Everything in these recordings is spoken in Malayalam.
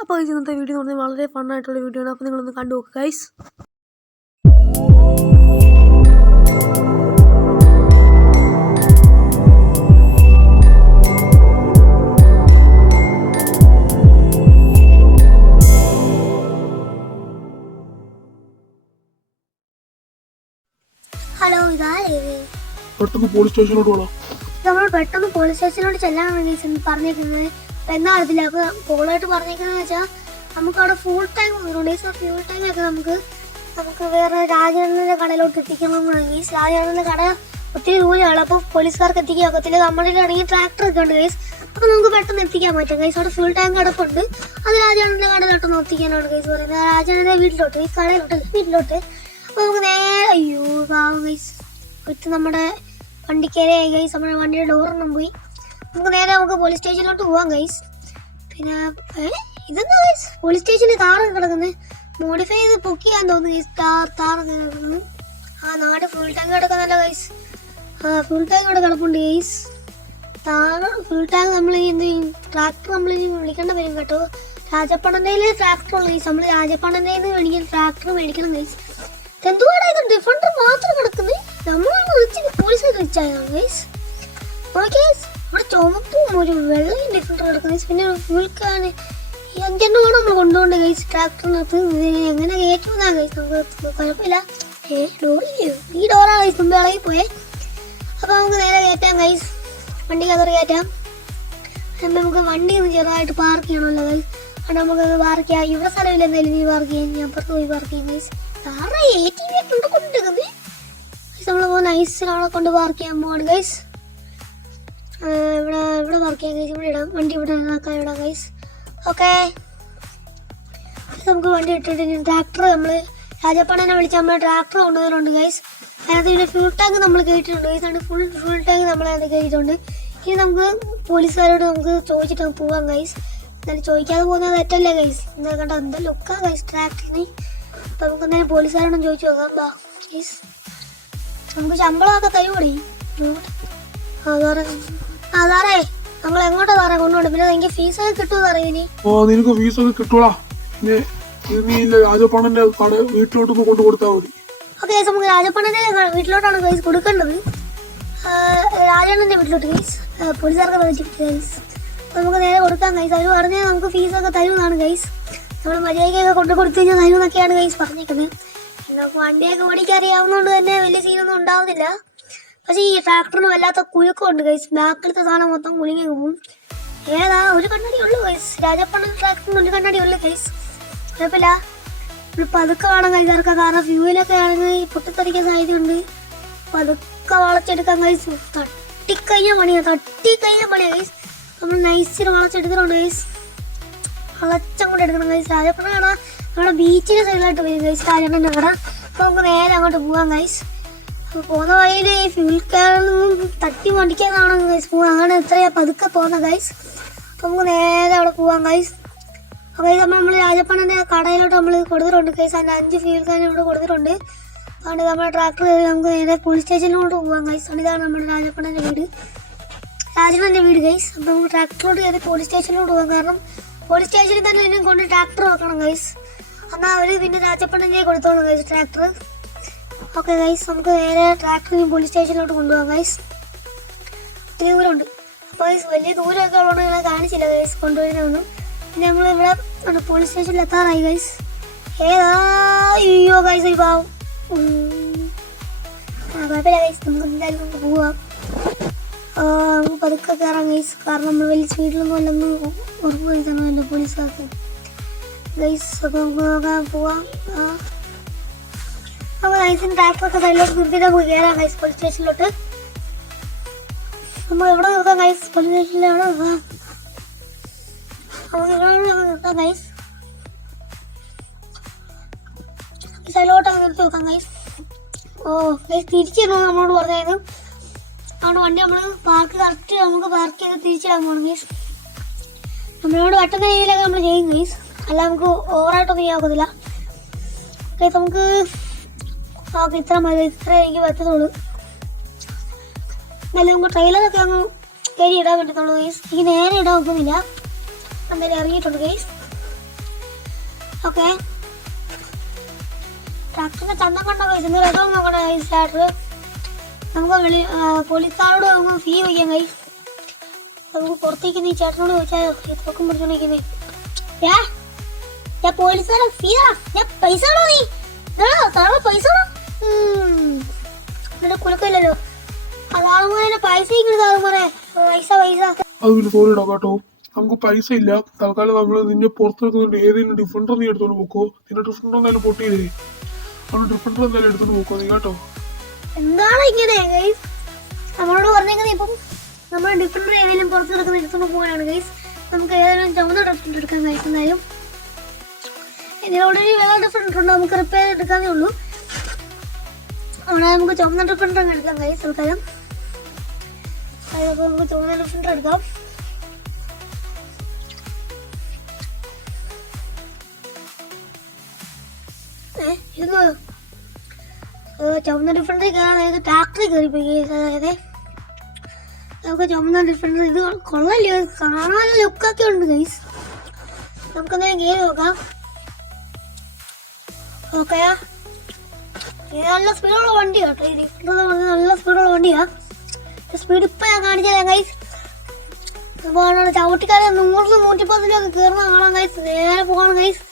അപ്പോൾ ഇന്നത്തെ വീഡിയോ എന്ന് പറഞ്ഞാൽ വളരെ ഫണ്ണായിട്ടുള്ള വീഡിയോ ആണ്. അപ്പോൾ നിങ്ങളൊന്ന് കണ്ടു നോക്കുക ഗൈസ്. ഹലോ, ഇതാരേ? പെട്ടെന്ന് പോലീസ് സ്റ്റേഷനിലോട്ട് പോകണം. നമ്മൾ പെട്ടെന്ന് പോലീസ് സ്റ്റേഷനിലോട്ട് ചെല്ലാനാണ് പറഞ്ഞേക്കുന്നത്. എന്നാ അറിയില്ല. അപ്പോൾ പോളായിട്ട് പറഞ്ഞേക്കുന്നത് വെച്ചാൽ നമുക്ക് അവിടെ ഫുൾ ടൈം ഫ്യൂൾ ടൈമൊക്കെ നമുക്ക് വേറെ രാജാവിൻ്റെ കടയിലോട്ട് എത്തിക്കണം. രാജാവിൻ്റെ കട ഒത്തിരി ദൂരമാണ്. അപ്പോൾ പോലീസുകാർക്ക് എത്തിക്കാൻ ഒക്കത്തില്ല. നമ്മുടെ ആണെങ്കിൽ ട്രാക്ടറൊക്കെ ഉണ്ട് ഗൈസ്. അപ്പോൾ നമുക്ക് പെട്ടെന്ന് എത്തിക്കാൻ പറ്റും ഗൈസ്. അവിടെ ഫുൾ ടൈം കിടപ്പുണ്ട്. അത് രാജാവിൻ്റെ കടയിലോട്ടൊന്ന് എത്തിക്കാനാണ് ഗൈസ് പറയുന്നത്. രാജാവിൻ്റെ വീട്ടിലോട്ട്, ഈ കടയിലോട്ടല്ല വീട്ടിലോട്ട്. അപ്പോൾ നമുക്ക് നേരെ അയ്യോ പാവം ഗൈസ് വിട്ട് നമ്മുടെ വണ്ടിക്കേരെ ഗൈസ്. നമ്മുടെ വണ്ടിയുടെ ഡോറൊന്നും പോയി. നമുക്ക് പോലീസ് സ്റ്റേഷനിലോട്ട് പോവാം ഗൈസ്. പിന്നെ ഇതെന്താ ഗൈസ്, പോലീസ് സ്റ്റേഷനിൽ താറൊക്കെ കിടക്കുന്നത് മോഡിഫൈ ചെയ്ത് പൊക്കിയാന്ന് തോന്നുന്നു ഗൈസ്. താറൊക്കെ കിടക്കുന്നത്. ആ നാട് ഫുൾ ടാങ്ക് കിടക്കുന്നല്ല ഗൈസ്. ഫുൾ ടാങ്ക് ഇവിടെ കിടപ്പുണ്ട് ഗൈസ്. താറ് ഫുൾ ടാങ്ക് നമ്മൾ എന്ത് ട്രാക്ടർ നമ്മൾ വിളിക്കേണ്ട വരും കേട്ടോ. രാജപ്പണ്ണൻ്റെ ട്രാക്ടർ ഉള്ള ഗൈസ്. നമ്മൾ രാജപ്പണ്ണൻ്റെ മേടിക്കാൻ ട്രാക്ടർ മേടിക്കണം ഗൈസ്. എന്തുകൊണ്ടാണ് ഇത് ഡിഫൻഡർ മാത്രം കിടക്കുന്നത്? നമ്മളാണ് പോലീസ് റിച്ചായതാണ് ഗൈസ്. ഓക്കെ, ഇവിടെ ചുമപ്പും ഒരു വെള്ളയും ഡിഫൻഡർ കിടക്കുന്നത്. പിന്നെ ഫുൾക്കാണ് ഈ 5 നമ്മൾ കൊണ്ടുപോകേണ്ട ഗൈസ്. ട്രാക്ടറിനകത്ത് എങ്ങനെ കയറ്റുന്നതാ ഗൈസ്. നമുക്ക് കുഴപ്പമില്ല. ഡോറില്ലയോ? ഈ ഡോറാണ് ഗൈസ് മുമ്പ് ഇളകി പോയേ. അപ്പോൾ നമുക്ക് നേരെ കയറ്റാം ഗൈസ്. വണ്ടി കയറി കയറ്റാം. നമുക്ക് വണ്ടി ഒന്ന് ചെറുതായിട്ട് പാർക്ക് ചെയ്യണമല്ലോ ഗൈസ്. അവിടെ നമുക്കത് പാർക്ക് ചെയ്യാം. ഇവിടെ സ്ഥലമില്ല എന്തായാലും നീ പാർക്ക് ചെയ്യാൻ. ഞാൻ അപ്പുറത്ത് പോയി പാർക്ക് ചെയ്യാം ഗൈസ്. താറേ ATV കൊണ്ട് കൊണ്ടുവന്നത് നമ്മൾ നൈസിലവിടെ കൊണ്ട് പാർക്ക് ചെയ്യാൻ പോവാണ് ഗൈസ്. ഇവിടെ പാർക്ക് ചെയ്യാം ഗൈസ്. ഇവിടെ ഇടാം വണ്ടി. ഇവിടെ ഇടാം ഗൈസ്. ഓക്കെ, നമുക്ക് വണ്ടി ഇട്ടിട്ട് ട്രാക്ടർ നമ്മൾ രാജപ്പണ്ണനെ വിളിച്ച് നമ്മൾ ട്രാക്ടർ കൊണ്ടുവരുന്നുണ്ട് ഗൈസ്. അതിനകത്ത് പിന്നെ ഫുൾ ടാങ്ക് നമ്മൾ കയറ്റിയിട്ടുണ്ട് ഗൈസ്. ആണ് ഫുൾ ടാങ്ക് നമ്മളതിനകത്ത് കയറ്റിയിട്ടുണ്ട്. ഇനി നമുക്ക് പോലീസുകാരോട് നമുക്ക് ചോദിച്ചിട്ട് പോവാം ഗൈസ്. എന്നാലും ചോദിക്കാതെ പോകുന്നത് തെറ്റല്ലേ ഗൈസ്. എന്താ കണ്ട എന്താ ലുക്കാ ഗൈസ് ട്രാക്ടറിന്. അപ്പം നമുക്ക് എന്തായാലും പോലീസുകാരോടും ചോദിച്ചു നോക്കാം. ബാ ഗൈസ്, നമുക്ക് ശമ്പളമൊക്കെ തരുമോടി? സാറേ നമ്മൾ എങ്ങോട്ടാ സാറേ കൊണ്ടുപോകണം? പിന്നെ എനിക്ക് ഫീസൊക്കെ കിട്ടുമോ സാറേ? നിനക്ക് ഫീസൊക്കെ കിട്ടൂടാ. നീ രാജപ്പണ്ണന്റെ കട വീട്ടിലോട്ടൊന്ന് കൊണ്ടു കൊടുത്താൽ മതി. ഓക്കെ, നമുക്ക് രാജപ്പണ്ണന്റെ വീട്ടിലോട്ടാണ് ഗൈസ് കൊടുക്കേണ്ടത്. രാജണ്ണന്റെ വീട്ടിലോട്ട് ഗൈസ്. പോലീസുകാർക്ക് ഗൈസ് നമുക്ക് നേരെ കൊടുക്കാം ഗൈസ്. അവർ പറഞ്ഞാൽ നമുക്ക് ഫീസൊക്കെ തരുമെന്നാണ് ഗൈസ്. നമ്മൾ മര്യാദയ്ക്കൊക്കെ കൊണ്ടു കൊടുത്തു കഴിഞ്ഞാൽ തരുമെന്നൊക്കെയാണ് ഗൈസ് പറഞ്ഞേക്കുന്നത്. നമുക്ക് വണ്ടിയൊക്കെ ഓടിക്കാൻ അറിയാവുന്നതുകൊണ്ട് തന്നെ വലിയ സീനൊന്നും ഉണ്ടാവുന്നില്ല. പക്ഷേ ഈ ട്രാക്ടറിന് വല്ലാത്ത കുലുക്കമുണ്ട് ഗൈസ്. ബാക്കിലത്തെ സാധനം മൊത്തം കുലുങ്ങി പോകും. ഏതാ ഒരു കണ്ണാടി ഉള്ളു ഗൈസ്. രാജപ്പണ്ണൻ ട്രാക്ടറിന് ഒരു കണ്ണാടി ഉള്ളു ഗൈസ്. കുഴപ്പമില്ല. ഒരു പതുക്കെ വേണം ഗൈസ് ഇറക്കാം. കാരണം ഫ്യൂവലൊക്കെ ആണെങ്കിൽ പൊട്ടിത്തെറിക്കാൻ സാധ്യതയുണ്ട്. പതുക്കെ വളച്ചെടുക്കാൻ ഗൈസ്. തട്ടിക്കഴിഞ്ഞ പണിയാണ് ഗൈസ്. നമ്മൾ നൈസിന് വളച്ചെടുത്തിട്ടുണ്ട് ഗൈസ്. വളച്ചങ്ങോട്ട് എടുക്കണം ഗൈസ്. രാജപ്പണ്ണ കട നമ്മുടെ ബീച്ചിൻ്റെ സൈഡിലായിട്ട് വരും ഗൈസ്. രാജപ്പണ്ണൻ്റെ കട. അപ്പോൾ നമുക്ക് നേരെ അങ്ങോട്ട് പോവാം ഗൈസ്. അപ്പോൾ പോകുന്ന വഴിയിൽ ഈ ഫ്യൂൽ കാനൊന്നും തട്ടി മടിക്കാതാണ് ഗൈസ്. അങ്ങനെ എത്രയാ പതുക്കെ പോകുന്ന ഗൈസ്. അപ്പോൾ നമുക്ക് നേരെ അവിടെ പോവാം ഗൈസ്. അപ്പോൾ നമ്മൾ രാജപ്പണ്ണൻ്റെ കടയിലോട്ട് നമ്മൾ കൊടുത്തിട്ടുണ്ട് ഗൈസ്. അതിൻ്റെ 5 ഫ്യൂൽ കാൻ ഇവിടെ കൊടുത്തിട്ടുണ്ട്. അതുകൊണ്ട് നമ്മുടെ ട്രാക്ടർ നമുക്ക് നേരെ പോലീസ് സ്റ്റേഷനിലോട്ട് പോവാം ഗൈസ്. ഇതാണ് നമ്മുടെ രാജപ്പണ്ണൻ്റെ വീട് ഗൈസ്. അപ്പോൾ നമുക്ക് ട്രാക്ടറിലോട്ട് കയറി പോലീസ് സ്റ്റേഷനിലോട്ട് പോകാം. കാരണം പോലീസ് സ്റ്റേഷനിൽ തന്നെ ഇതിനെ കൊണ്ട് ട്രാക്ടർ വെക്കണം ഗൈസ്. എന്നാൽ അവർ പിന്നെ രാജപ്പണ്ണനെ കൊടുത്തോളൂ ഗൈസ് ട്രാക്ടർ. ഓക്കെ ഗൈസ്, നമുക്ക് നേരെ ട്രാക്ടറിന് പോലീസ് സ്റ്റേഷനിലോട്ട് കൊണ്ടുപോകാം ഗൈസ്. ഒത്തിരി ദൂരമുണ്ട്. അപ്പോൾ ഗൈസ് വലിയ ദൂരമൊക്കെ ഉള്ളതുകൊണ്ട് ഞങ്ങളെ കാണിച്ചില്ല ഗൈസ് കൊണ്ടുവരുന്നതൊന്നും. പിന്നെ നമ്മളിവിടെ പോലീസ് സ്റ്റേഷനിൽ എത്താറായി ഗൈസ്. അയ്യോ ഗൈസ് ഒരു പാവം. കുഴപ്പമില്ല ഗൈസ്, നമുക്ക് എന്തായാലും നമുക്ക് പോവാം. നമുക്ക് പതുക്കെ കയറാം ഗൈസ്. കാരണം നമ്മൾ വലിയ സ്പീഡിലൊന്നും അല്ലെന്ന് ഉറപ്പ് വരുത്തണമല്ലോ പോലീസുകാർക്ക് ഗൈസ്. അപ്പോൾ നമുക്ക് പോവാം. നമുക്ക് ഗൈസിന് ട്രാക്ടറൊക്കെ സൈഡിലോട്ട് നിർത്തിയിട്ട് നമുക്ക് കയറാം ഗൈസ് പോലീസ് സ്റ്റേഷനിലോട്ട്. നമ്മൾ എവിടെ നിർത്താം ഗൈസ്? പോലീസ് സ്റ്റേഷനിൽ എവിടെ നിർത്താം? നമുക്ക് ഇവിടെ നിർത്താം ഗൈസ്. സൈഡിലോട്ട് അങ്ങ് നിർത്തി വെക്കാം ഗൈസ്. ഗൈസ് തിരിച്ചിരുന്നു നമ്മളോട് പറഞ്ഞായിരുന്നു. അതുകൊണ്ട് വണ്ടി നമ്മൾ കറക്റ്റ് നമുക്ക് പാർക്ക് ചെയ്ത് തിരിച്ചിടാൻ പോകണം ഗൈസ്. നമ്മളോട് പറ്റുന്ന രീതിയിലൊക്കെ നമ്മൾ ചെയ്യും ഗൈസ്. അല്ല നമുക്ക് ഓവറായിട്ടൊന്നും ചെയ്യാൻ ഒക്കത്തില്ല ഗൈസ്. നമുക്ക് ഇത്ര മതി, ഇത്ര എനിക്ക് പറ്റത്തുള്ളൂ. എന്നാലും നമുക്ക് ട്രെയിലറൊക്കെ അങ്ങ് കയറി ഇടാൻ പറ്റത്തുള്ളൂ ഗൈസ്. എനിക്ക് നേരെ ഇടാൻ ഒക്കുന്നില്ല. എന്തായാലും ഇറങ്ങിയിട്ടുണ്ട് ഗൈസ്. ഓക്കെ ട്രാക്ടറിന്റെ ചന്തം കണ്ട കൈസ് ഇന്ന് രസം നോക്കണേ കൈസ് ട്രാക്ടർ നമുക്ക് പോലീസുകാരോട് നമുക്ക് ഫീ വയ്ക്കാം കൈസ് നമുക്ക് പുറത്തേക്ക് നീ ചേട്ടനോട് ചോദിച്ചാൽ തോക്കും പിടിച്ചോണ്ടിരിക്കുന്നേ പോലീസുകാരെ ഫീ പൈസ ആണോ നീ പൈസ കുലുക്കില്ലല്ലോ അതാകുമ്പോ പൈസ ഇങ്ങനെ താറുമാറേ പൈസ പൈസ അത് പിന്നെ സോറിടാ കേട്ടോ നമുക്ക് പൈസ ഇല്ല തൽക്കാലം നമ്മൾ നിന്നെ പുറത്തെടുക്കുന്നുണ്ട് ഏതെങ്കിലും ഡിഫറൻഡർ നീ എടുത്തോണ്ട് പോക്കോ നിന്റെ ഡിഫറൻഡർ എന്തായാലും പൊട്ടിയില്ലേ അവിടെ ഡിഫറൻഡർ എന്തായാലും എടുത്തോണ്ട് പോക്കോ നീ കേട്ടോ എന്താണ് ഇങ്ങനെ ഗൈസ് നമ്മളോട് പറഞ്ഞേക്കുന്നത് ഇപ്പം നമ്മൾ ഡിഫറൻഡർ ഏതെങ്കിലും പുറത്തെടുക്കുന്ന എടുത്തോണ്ട് പോകാനാണ് ഗൈസ് നമുക്ക് ഏതെങ്കിലും ചുമന്ന ഡിഫറൻഡർ എടുക്കാൻ ഗൈസ് എന്തായാലും ഇതിൽ ഓൾറെഡി വെള്ള ഡിഫറൻഡർ ഉണ്ട് നമുക്ക് റിപ്പയർ എടുക്കാനേ ഉള്ളൂ അവിടെ നമുക്ക് ചുമന്ന ഡിഫറൻഡർ അങ്ങ് എടുക്കാം ഗൈസ് തൽക്കാലം അതിപ്പോൾ നമുക്ക് ചുമന്ന ഡിഫറൻഡർ എടുക്കാം ഇത് ചുമന്ന ഡിഫറൻഡർ കയറാൻ ട്രാക്ടറിൽ കയറിപ്പോയി അതായത് നമുക്ക് ചുമന്ന ഡിഫറൻഡർ ഇത് കൊള്ളല്ലോ കാണാൻ ലുക്കൊക്കെ ഉണ്ട് ഗൈസ് നമുക്ക് എന്തെങ്കിലും കയറി നോക്കാം ഓക്കെ ഇത് നല്ല സ്പീഡുള്ള വണ്ടിയാ കേട്ടോ ഈ ഡിഫറൻഡർ പറഞ്ഞാൽ നല്ല സ്പീഡുള്ള വണ്ടിയാ സ്പീഡ് ഇപ്പം ഞാൻ കാണിച്ചാൽ ഗൈസ് അപ്പോൾ ചവിട്ടിക്കാരെ 100-110 കയറുന്ന കാണാം ഗൈസ് നേരെ പോകണം ഗൈസ്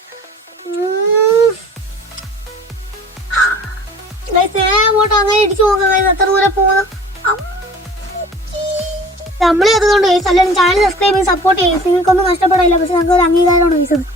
നേരെ പോട്ടെ അങ്ങനെ ഇടിച്ചു നോക്കാം ഗൈസ് എത്ര ദൂരെ പോകുന്നു നമ്മളെ അതുകൊണ്ട് ഗൈസ് അല്ലെങ്കിൽ ചാനൽ സബ്സ്ക്രൈബ് ചെയ്ത് സപ്പോർട്ട് ചെയ്യും നിങ്ങൾക്കൊന്നും കഷ്ടപ്പെടില്ല പക്ഷെ ഞങ്ങൾക്ക് ഒരു അംഗീകാരമാണ് ഗൈസ്